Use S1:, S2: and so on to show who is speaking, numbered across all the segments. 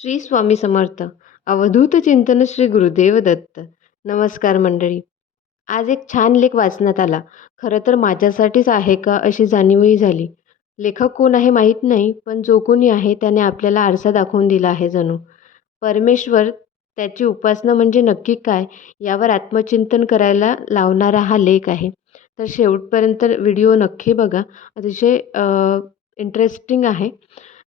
S1: श्री स्वामी समर्थ. अवधूत चिंतन श्री गुरुदेव दत्त. नमस्कार मंडळी. आज एक छान लेख वाचण्यात आला. खरं तर माझ्यासाठीच आहे का अशी जाणीवही झाली. लेखक कोण आहे माहीत नाही पण जो कोणी आहे त्याने आपल्याला आरसा दाखवून दिला आहे जणू. परमेश्वर त्याची उपासना म्हणजे नक्की काय यावर आत्मचिंतन करायला लावणारा हा लेख आहे. तर शेवटपर्यंत व्हिडिओ नक्की बघा. अतिशय इंटरेस्टिंग आहे.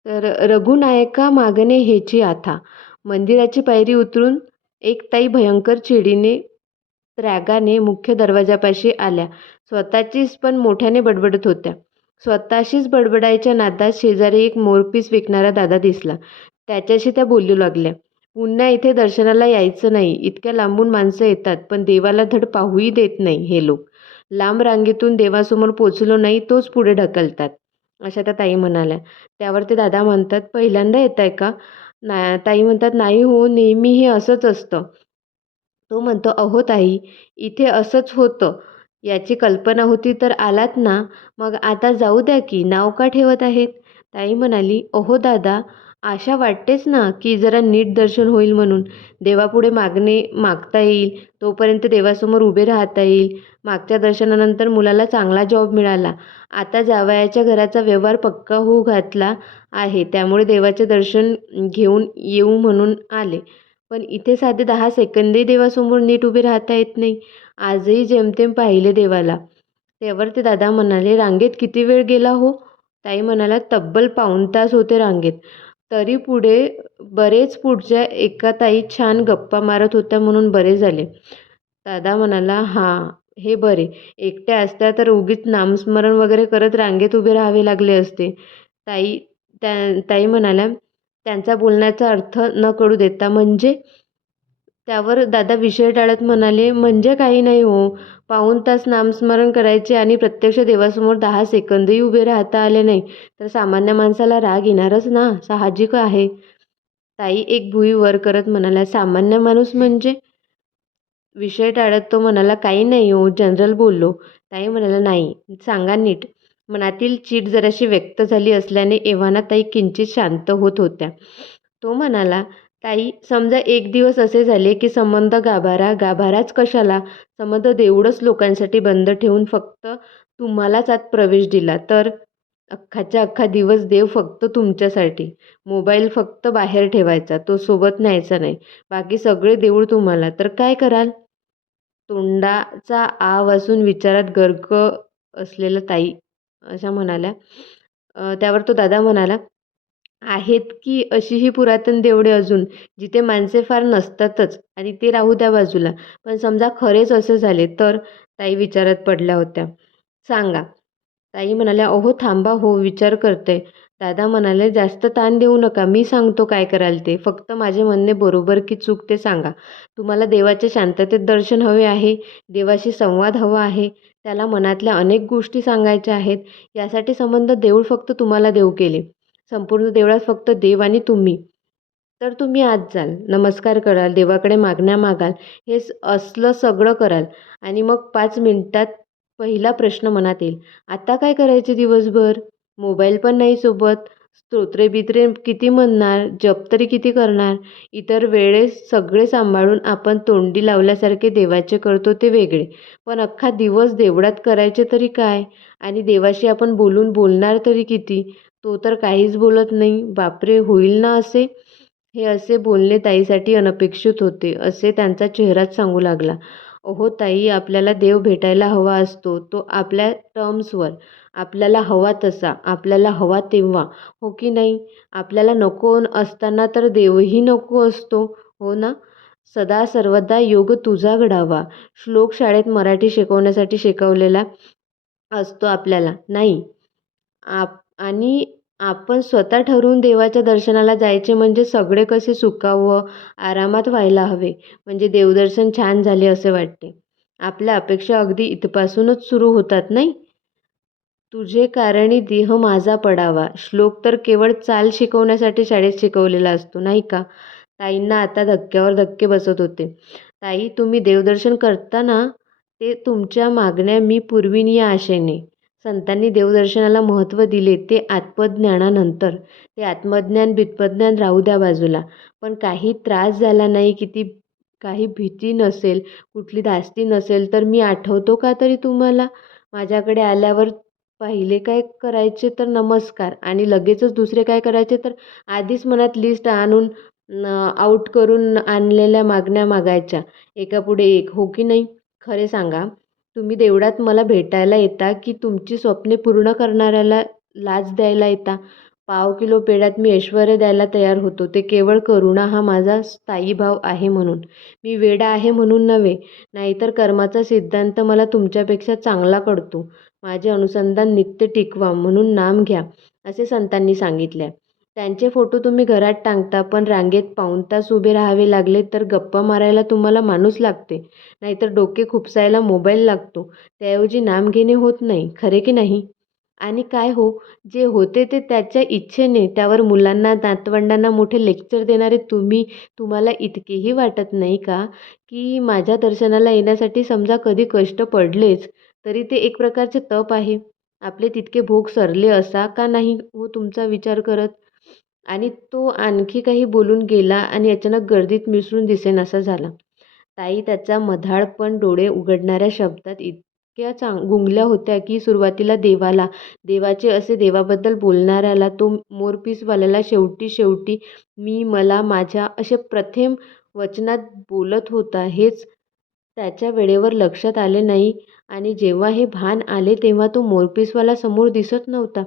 S1: तर रघुनायका मागणे हेची आथा. मंदिराची पायरी उतरून एक ताई भयंकर चिडीने रागाने मुख्य दरवाजापाशी आल्या. स्वतःचीच पण मोठ्याने बडबडत होत्या. स्वतःशीच बडबडायच्या नादात शेजारी एक मोरपीस विकणारा दादा दिसला. त्याच्याशी त्या बोलू लागल्या. पुन्हा इथे दर्शनाला यायचं नाही. इतक्या लांबून माणसं येतात पण देवाला धड पाहूही देत नाही हे लोक. लांब रांगेतून देवासमोर पोचलो नाही तोच पुढे ढकलतात. अशा त्या ताई म्हणाल्या. त्यावर ते दादा म्हणतात पहिल्यांदा येत आहे का? ना ताई म्हणतात नाही हो नेहमी हे असंच असतं. तो म्हणतो अहो ताई इथे असंच होतं. याची कल्पना होती तर आलात ना? मग आता जाऊ द्या की नाव का ठेवत आहेत? ताई म्हणाली अहो दादा आशा वाटतेच ना की जरा नीट दर्शन होईल म्हणून. देवापुढे मागणे मागता येईल तोपर्यंत देवासमोर उभे राहता येईल. मागच्या दर्शनानंतर मुलाला चांगला जॉब मिळाला. आता जावयाच्या घराचा व्यवहार पक्का होऊ घातला आहे त्यामुळे देवाचे दर्शन घेऊन येऊ म्हणून आले. पण इथे साधे दहा सेकंदही देवासमोर नीट उभे राहता येत नाही. आजही जेमतेम पाहिले देवाला. त्यावर ते दादा म्हणाले रांगेत किती वेळ गेला हो? ताई म्हणाला तब्बल पाऊण तास होते रांगेत. तरी पुढे बरेच पुढच्या एका ताई छान गप्पा मारत होत्या म्हणून बरे झाले. दादा म्हणाला हां हे बरे. एकट्या असत्या तर उगीच नामस्मरण वगैरे करत रांगेत उभे राहावे लागले असते. ताई त्या ताई म्हणाल्या त्यांचा बोलण्याचा अर्थ न कळू देता म्हणजे त्यावर दादा विषय टाळत म्हणाले म्हणजे काही नाही हो. पाऊण तास नामस्मरण करायचे आणि प्रत्यक्ष देवासमोर दहा सेकंदही उभे राहता आले नाही. तर सामान्य माणसाला राग येणारच ना? साहजिक आहे. ताई एक भुई वर करत म्हणाला सामान्य माणूस म्हणजे? विषय टाळत तो म्हणाला काही नाही हो. जनरल बोललो. ताई म्हणाला नाही. सांगा नीट. मनातील चीड जराशी व्यक्त झाली असल्याने एव्हाना ताई किंचित शांत होत होत्या. तो म्हणाला ताई समजा एक दिवस असे झाले की संबंध गाभारा गाभाराच कशाला? संबंध देवढंच लोकांसाठी बंद ठेवून फक्त तुम्हालाच आत प्रवेश दिला. तर अख्खाच्या अख्खा दिवस देव फक्त तुमच्यासाठी. मोबाईल फक्त बाहेर ठेवायचा तो सोबत न्यायचा नाही. बाकी सगळे देऊळ तुम्हाला. तर काय कराल? तोंडाचा आव असून विचारात गर्ग असलेलं ताई अशा म्हणाल्या. त्यावर तो दादा म्हणाला आहेत की अशी ही पुरातन देवळे अजून जिथे माणसे फार नसतातच आणि ते राहू द्या बाजूला. पण समजा खरेच असे झाले तर? ताई विचारात पडल्या होत्या. सांगा. ताई म्हणाल्या अहो थांबा हो विचार करते. दादा म्हणाले जास्त ताण देऊ नका. मी सांगतो काय कराल ते. फक्त माझे म्हणणे बरोबर की चूक ते सांगा. तुम्हाला देवाचे शांततेत दर्शन हवे आहे देवाशी संवाद हवा आहे त्याला मनातल्या अनेक गोष्टी सांगायच्या आहेत. यासाठी संबंध देऊळ फक्त तुम्हाला देऊ केले. संपूर्ण देवळात फक्त देव आणि तुम्ही. तर तुम्ही आज जाल नमस्कार कराल देवाकडे मागण्या मागाल हे असलं सगळं कराल. आणि मग पाच मिनटात पहिला प्रश्न मनात येईल. आता काय करायचे दिवसभर? मोबाईल पण नाही सोबत. स्तोत्रे बित्रे किती म्हणणार? जप तरी किती करणार? इतर वेळेस सगळे सांभाळून आपण तोंडी लावल्यासारखे देवाचे करतो ते वेगळे. पण अख्खा दिवस देवळात करायचे तरी काय? आणि देवाशी आपण बोलून बोलणार तरी किती? तो तर काहीच बोलत नाही. बापरे होईल ना असे? हे असे बोलणे ताईसाठी अनपेक्षित होते असे त्यांचा चेहराच सांगू लागला. अहो ताई आपल्याला देव भेटायला हवा असतो तो आपल्या टर्म्सवर. आपल्याला हवा तसा आपल्याला हवा तेव्हा. हो की नाही? आपल्याला नको असताना तर देवही नको असतो हो ना? सदा सर्वदा योग तुझा घडावा. श्लोक शाळेत मराठी शिकवण्यासाठी शिकवलेला असतो आपल्याला नाही? आप आणि आपण स्वतः ठरवून देवाच्या दर्शनाला जायचे म्हणजे सगळे कसे सुखावं आरामात व्हायला हवे म्हणजे देवदर्शन छान झाले असे वाटते. आपल्या अपेक्षा अगदी इथपासूनच सुरू होतात नाही? तुझे कारणी देह माझा पडावा. श्लोक तर केवळ चाल शिकवण्यासाठी शाळेत शिकवलेला असतो नाही का? ताईंना आता धक्क्यावर धक्के बसत होते. ताई तुम्ही देवदर्शन करताना ते तुमच्या मागण्या मी पुरवीन या आशेने. संतांनी देवदर्शनाला महत्त्व दिले ते आत्मज्ञानानंतर. ते आत्मज्ञान बित्मज्ञान राहू द्या बाजूला. पण काही त्रास झाला नाही किती काही भीती नसेल कुठली धास्ती नसेल तर मी आठवतो का तरी तुम्हाला? माझ्याकडे आल्यावर पहिले काय करायचे तर नमस्कार आणि लगेचच दुसरे काय करायचे तर आधीच मनात लिस्ट आणून आऊट करून आणलेल्या मागण्या मागायच्या. एकापुढे एक हो की नाही? खरे सांगा. तुम्ही देवळात मला भेटायला येता की तुमची स्वप्ने पूर्ण करणाऱ्याला लाच द्यायला येता? पाव किलो पेढ्यात मी ऐश्वर्य द्यायला तयार होतो. ते केवळ करुणा हा माझा स्थायी भाव आहे म्हणून. मी वेडा आहे म्हणून नव्हे नाहीतर कर्माचा सिद्धांत मला तुमच्यापेक्षा चांगला कळतो माझे अनुसंधान नित्य टिकवा म्हणून नाम घ्या असे संतांनी सांगितले. त्यांचे फोटो तुम्ही घरात टांगता पण रांगेत पाऊण तास उभे राहावे लागले तर गप्पा मारायला तुम्हाला माणूस लागते. नाहीतर डोके खुपसायला मोबाईल लागतो. त्याऐवजी नाम घेणे होत नाही खरे की नाही? आणि काय हो जे होते ते त्याच्या इच्छेने त्यावर मुलांना नातवंडांना मोठे लेक्चर देणारे तुम्ही तुम्हाला इतकेही वाटत नाही का की माझ्या दर्शनाला येण्यासाठी समजा कधी कष्ट पडलेच तरी ते एक प्रकारचे तप आहे. आपले तितके भोग सरले असा का नाही हो तुमचा विचार करत? आणि तो आणखी काही बोलून गेला आणि अचानक गर्दीत मिसळून दिसेनासा झाला. ताई त्याचा मधाळ पण डोळे उघडणाऱ्या शब्दात इतक्या चांग गुंगल्या होत्या की सुरुवातीला देवाला देवाचे असे देवाबद्दल बोलणाऱ्याला तो मोरपीसवाल्याला शेवटी शेवटी मी मला माझ्या असे प्रथम वचनात बोलत होता. हेच त्याच्या वेळेवर लक्षात आले नाही आणि जेव्हा हे भान आले तेव्हा तो मोरपीसवाला समोर दिसत नव्हता.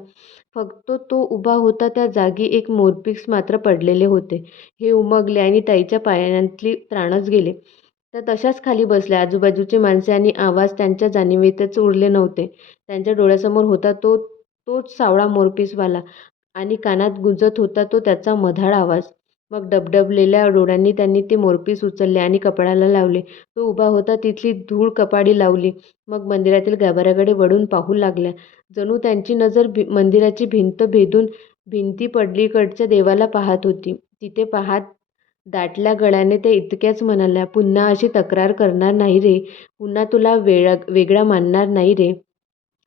S1: फक्त तो उभा होता त्या जागी एक मोरपीस मात्र पडलेले होते. हे उमगले आणि ताईच्या पायांतली प्राणच गेले. त्या तशाच खाली बसल्या. आजूबाजूची माणसे आणि आवाज त्यांच्या जाणीवेतच उरले नव्हते. त्यांच्या डोळ्यासमोर होता तो तोच सावळा मोरपीसवाला. आणि कानात गुंजत होता तो त्याचा मधाळ आवाज. मग डबडबलेल्या डोळ्यांनी त्यांनी ते मोरपीस उचलले आणि कपाळाला लावले. तो उभा होता तिथली धूळ कपाडी लावली. मग मंदिरातील गाभाऱ्याकडे वळून पाहू लागल्या जणू त्यांची नजर भि मंदिराची भिंत भेदून भिंती पडलीकडच्या देवाला पाहत होती. तिथे पाहत दाटल्या गळ्याने ते इतक्याच म्हणाल्या पुन्हा अशी तक्रार करणार नाही रे. पुन्हा तुला वेळ वेगळा मानणार नाही रे.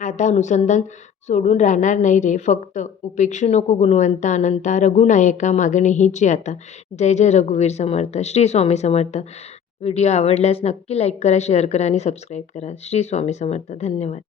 S1: आता अनुसंधान सोडून राहणार नाही रे. फक्त उपेक्षू नको गुणवंता अनंता रघुनायका मागणे हिची आता. जय जय रघुवीर समर्थ श्री स्वामी समर्थ. व्हिडिओ आवडल्यास नक्की लाईक करा शेअर करा आणि सबस्क्राईब करा. श्री स्वामी समर्थ. धन्यवाद.